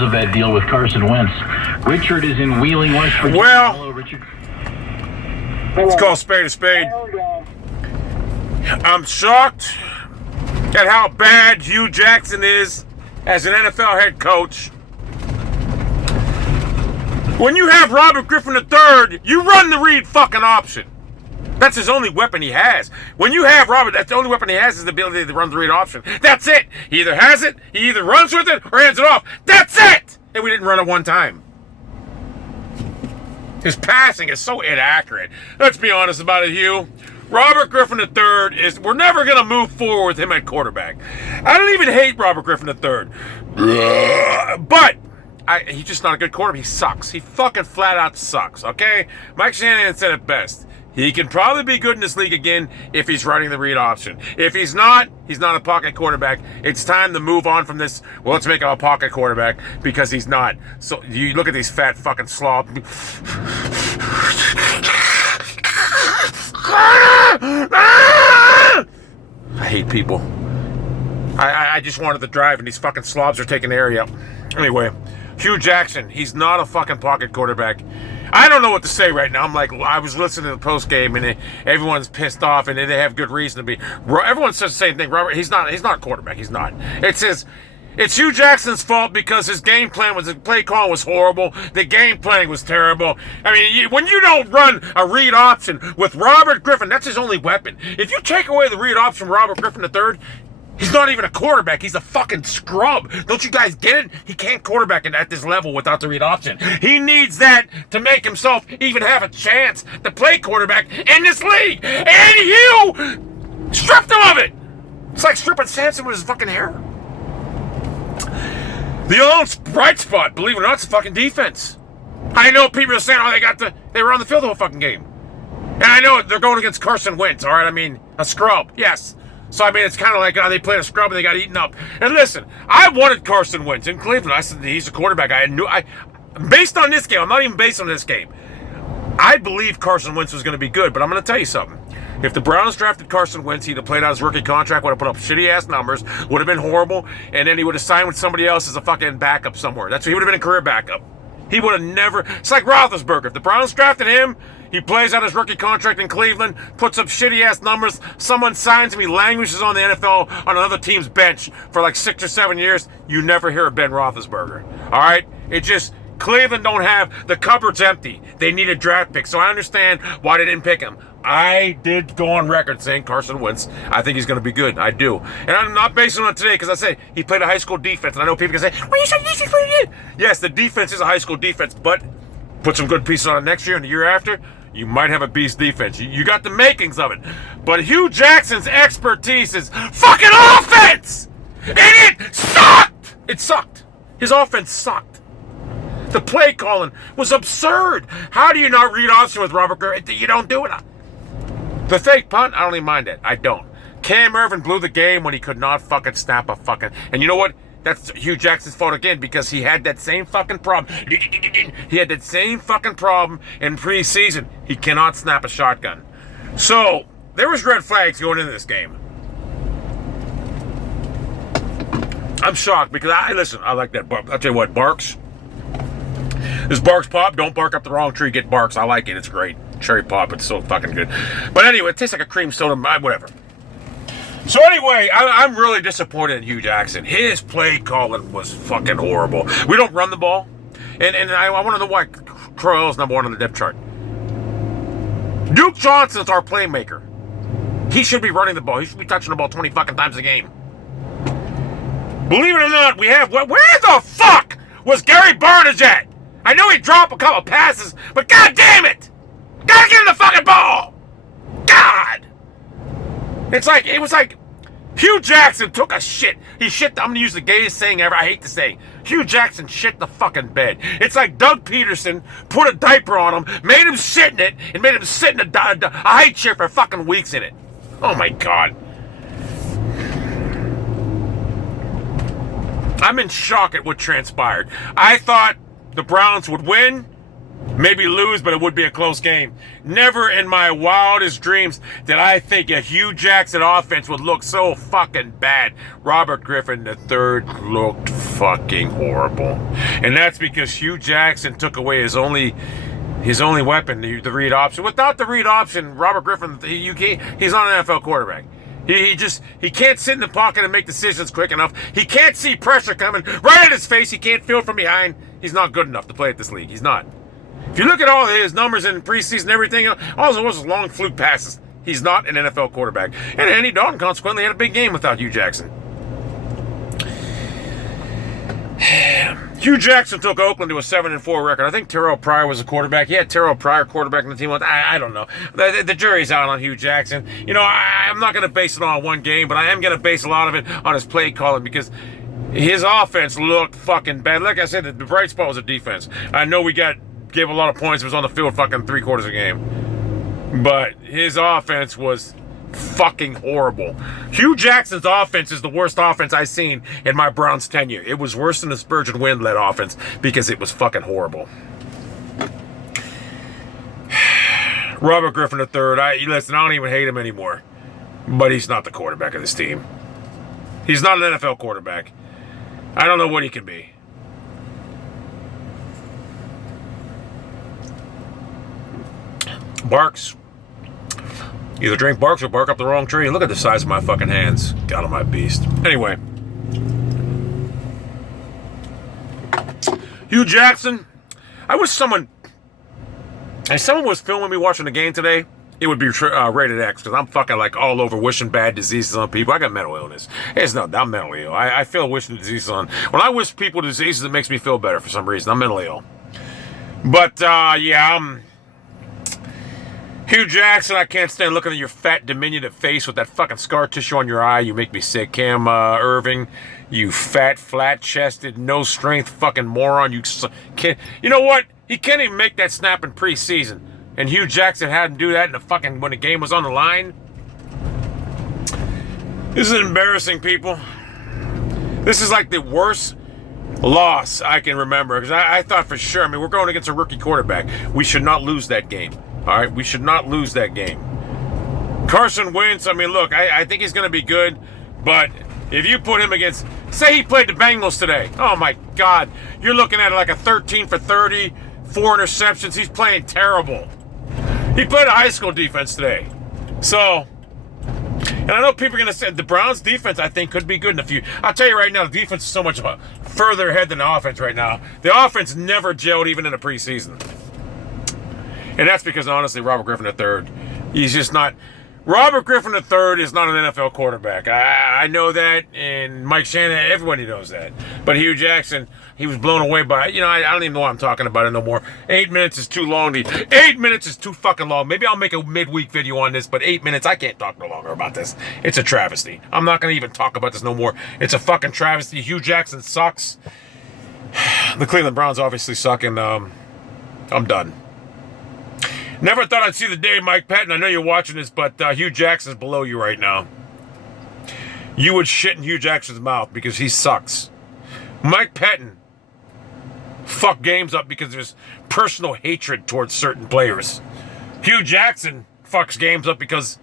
because of that deal with Carson Wentz. Richard is in Wheeling, West Virginia. Well, hello, Richard. Let's call a spade a spade. I'm shocked at how bad Hugh Jackson is as an NFL head coach. When you have Robert Griffin III, you run the read fucking option. That's his only weapon he has. When you have Robert, that's the only weapon he has is the ability to run the read option. That's it. He either has it, he either runs with it, or hands it off. That's it! And we didn't run it one time. His passing is so inaccurate. Let's be honest about it, Hugh. Robert Griffin III is... We're never going to move forward with him at quarterback. I don't even hate Robert Griffin III. But... he's just not a good quarterback. He sucks. He fucking flat out sucks, okay? Mike Shanahan said it best. He can probably be good in this league again if he's running the read option. If he's not a pocket quarterback. It's time to move on from this. Well, let's make him a pocket quarterback because he's not. So you look at these fat fucking slobs. I hate people. I just wanted to drive and these fucking slobs are taking the area up. Anyway, Hugh Jackson, he's not a fucking pocket quarterback. I don't know what to say right now. I'm like, I was listening to the post game, and everyone's pissed off, and they have good reason to be. Everyone says the same thing. Robert, he's not a quarterback. He's not. It's Hugh Jackson's fault because his game plan his play call was horrible. The game planning was terrible. I mean, when you don't run a read option with Robert Griffin, that's his only weapon. If you take away the read option from Robert Griffin III, he's not even a quarterback. He's a fucking scrub. Don't you guys get it? He can't quarterback it at this level without the read option. He needs that to make himself even have a chance to play quarterback in this league. And you stripped him of it. It's like stripping Samson with his fucking hair. The only bright spot, believe it or not, is the fucking defense. I know people are saying, they were on the field the whole fucking game. And I know they're going against Carson Wentz, all right? I mean, a scrub, yes. So, I mean, it's kind of like they played a scrub and they got eaten up. And listen, I wanted Carson Wentz in Cleveland. I said he's a quarterback. Based on this game, I'm not even based on this game. I believe Carson Wentz was going to be good, but I'm going to tell you something. If the Browns drafted Carson Wentz, he'd have played out his rookie contract, would have put up shitty-ass numbers, would have been horrible, and then he would have signed with somebody else as a fucking backup somewhere. He would have been a career backup. He would have never... It's like Roethlisberger. If the Browns drafted him, he plays out his rookie contract in Cleveland, puts up shitty-ass numbers, someone signs him, he languishes on the NFL on another team's bench for like 6 or 7 years, you never hear of Ben Roethlisberger. All right? It just... Cleveland don't have... The cupboard's empty. They need a draft pick, so I understand why they didn't pick him. I did go on record saying Carson Wentz, I think he's going to be good. I do. And I'm not basing on it today because I say he played a high school defense, and I know people can say, well, you said defense. Yes, the defense is a high school defense, but put some good pieces on it next year and the year after, you might have a beast defense. You got the makings of it. But Hugh Jackson's expertise is fucking offense! And it sucked! It sucked. His offense sucked. The play calling was absurd. How do you not read option with Robert Griffin? You don't do it. The fake punt, I don't even mind it. I don't. Cam Irvin blew the game when he could not fucking snap a fucking... And you know what? That's Hugh Jackson's fault again because he had that same fucking problem. He had that same fucking problem in preseason. He cannot snap a shotgun. So, there was red flags going into this game. I'm shocked because I like that. I'll tell you what, Barks. This Barks Pop, don't bark up the wrong tree, get Barks. I like it, it's great. Cherry Pop, it's so fucking good. But anyway, it tastes like a cream soda, whatever. So anyway, I'm really disappointed in Hugh Jackson. His play calling was fucking horrible. We don't run the ball. And I want to know why Croyle's number one on the depth chart. Duke Johnson's our playmaker. He should be running the ball. He should be touching the ball 20 fucking times a game. Believe it or not, we have... Where the fuck was Gary Barnage at? I know he dropped a couple passes, but god damn it! Gotta get him the fucking ball! God! It was like Hugh Jackson took a shit. I'm gonna use the gayest saying ever. I hate to say. Hugh Jackson shit the fucking bed. It's like Doug Peterson put a diaper on him, made him sit in it, and made him sit in a high chair for fucking weeks in it. Oh my god. I'm in shock at what transpired. I thought the Browns would win, maybe lose, but it would be a close game. Never in my wildest dreams did I think a Hugh Jackson offense would look so fucking bad. Robert Griffin III looked fucking horrible. And that's because Hugh Jackson took away his only weapon, the read option. Without the read option, Robert Griffin, he's not an NFL quarterback. He can't sit in the pocket and make decisions quick enough. He can't see pressure coming right at his face. He can't field from behind. He's not good enough to play at this league. He's not. If you look at all his numbers in preseason and everything, all it was long fluke passes. He's not an NFL quarterback. And Andy Dalton, consequently, had a big game without Hugh Jackson. Hugh Jackson took Oakland to a 7-4 record. I think Terrell Pryor was a quarterback. He had Terrell Pryor quarterback in the team. I don't know. The jury's out on Hugh Jackson. You know, I'm not going to base it on one game, but I am going to base a lot of it on his play calling because his offense looked fucking bad. Like I said, the bright spot was the defense. I know we gave a lot of points. It was on the field fucking 3/4 of the game. But his offense was fucking horrible. Hugh Jackson's offense is the worst offense I've seen in my Browns tenure. It was worse than the Spurgeon Wind-led offense because it was fucking horrible. Robert Griffin III, listen, I don't even hate him anymore. But he's not the quarterback of this team. He's not an NFL quarterback. I don't know what he can be. Barks. Either drink barks or bark up the wrong tree. Look at the size of my fucking hands. God of my beast. Anyway. Hugh Jackson. I wish someone was filming me watching the game today. It would be rated X because I'm fucking like all over wishing bad diseases on people. I got mental illness. I'm mentally ill. I feel wishing diseases on. When I wish people diseases, it makes me feel better for some reason. I'm mentally ill. But, yeah, Hugh Jackson, I can't stand looking at your fat, diminutive face with that fucking scar tissue on your eye. You make me sick. Cam Irving, you fat, flat-chested, no-strength fucking moron. You know what? He can't even make that snap in preseason. And Hugh Jackson had to do that when the game was on the line. This is embarrassing, people. This is like the worst loss I can remember. Because I thought for sure, we're going against a rookie quarterback. We should not lose that game. All right, we should not lose that game. Carson Wentz, look, I think he's going to be good, but if you put him against, say he played the Bengals today, oh my God, you're looking at like a 13 for 30, 4 interceptions. He's playing terrible. He played a high school defense today. So, and I know people are going to say the Browns defense, I think, could be good in a few. I'll tell you right now, the defense is so much further ahead than the offense right now. The offense never gelled even in the preseason. And that's because, honestly, Robert Griffin III, he's just not... Robert Griffin III is not an NFL quarterback. I know that, and Mike Shanahan, everybody knows that. But Hugh Jackson, he was blown away by... I don't even know why I'm talking about it no more. 8 minutes is too long. 8 minutes is too fucking long. Maybe I'll make a midweek video on this, but 8 minutes, I can't talk no longer about this. It's a travesty. I'm not going to even talk about this no more. It's a fucking travesty. Hugh Jackson sucks. The Cleveland Browns obviously suck, and I'm done. Never thought I'd see the day, Mike Patton. I know you're watching this, but Hugh Jackson's below you right now. You would shit in Hugh Jackson's mouth because he sucks. Mike Patton fucked games up because there's personal hatred towards certain players. Hugh Jackson fucks games up because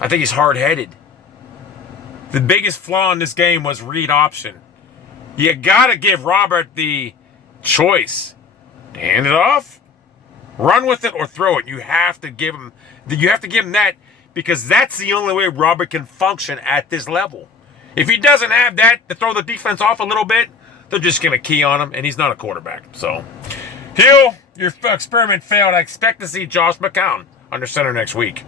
I think he's hard-headed. The biggest flaw in this game was read option. You gotta give Robert the choice. Hand it off, run with it, or throw it. You have to give him that because that's the only way Robert can function at this level. If he doesn't have that to throw the defense off a little bit, they're just going to key on him, and he's not a quarterback. So, Hugh, your experiment failed. I expect to see Josh McCown under center next week.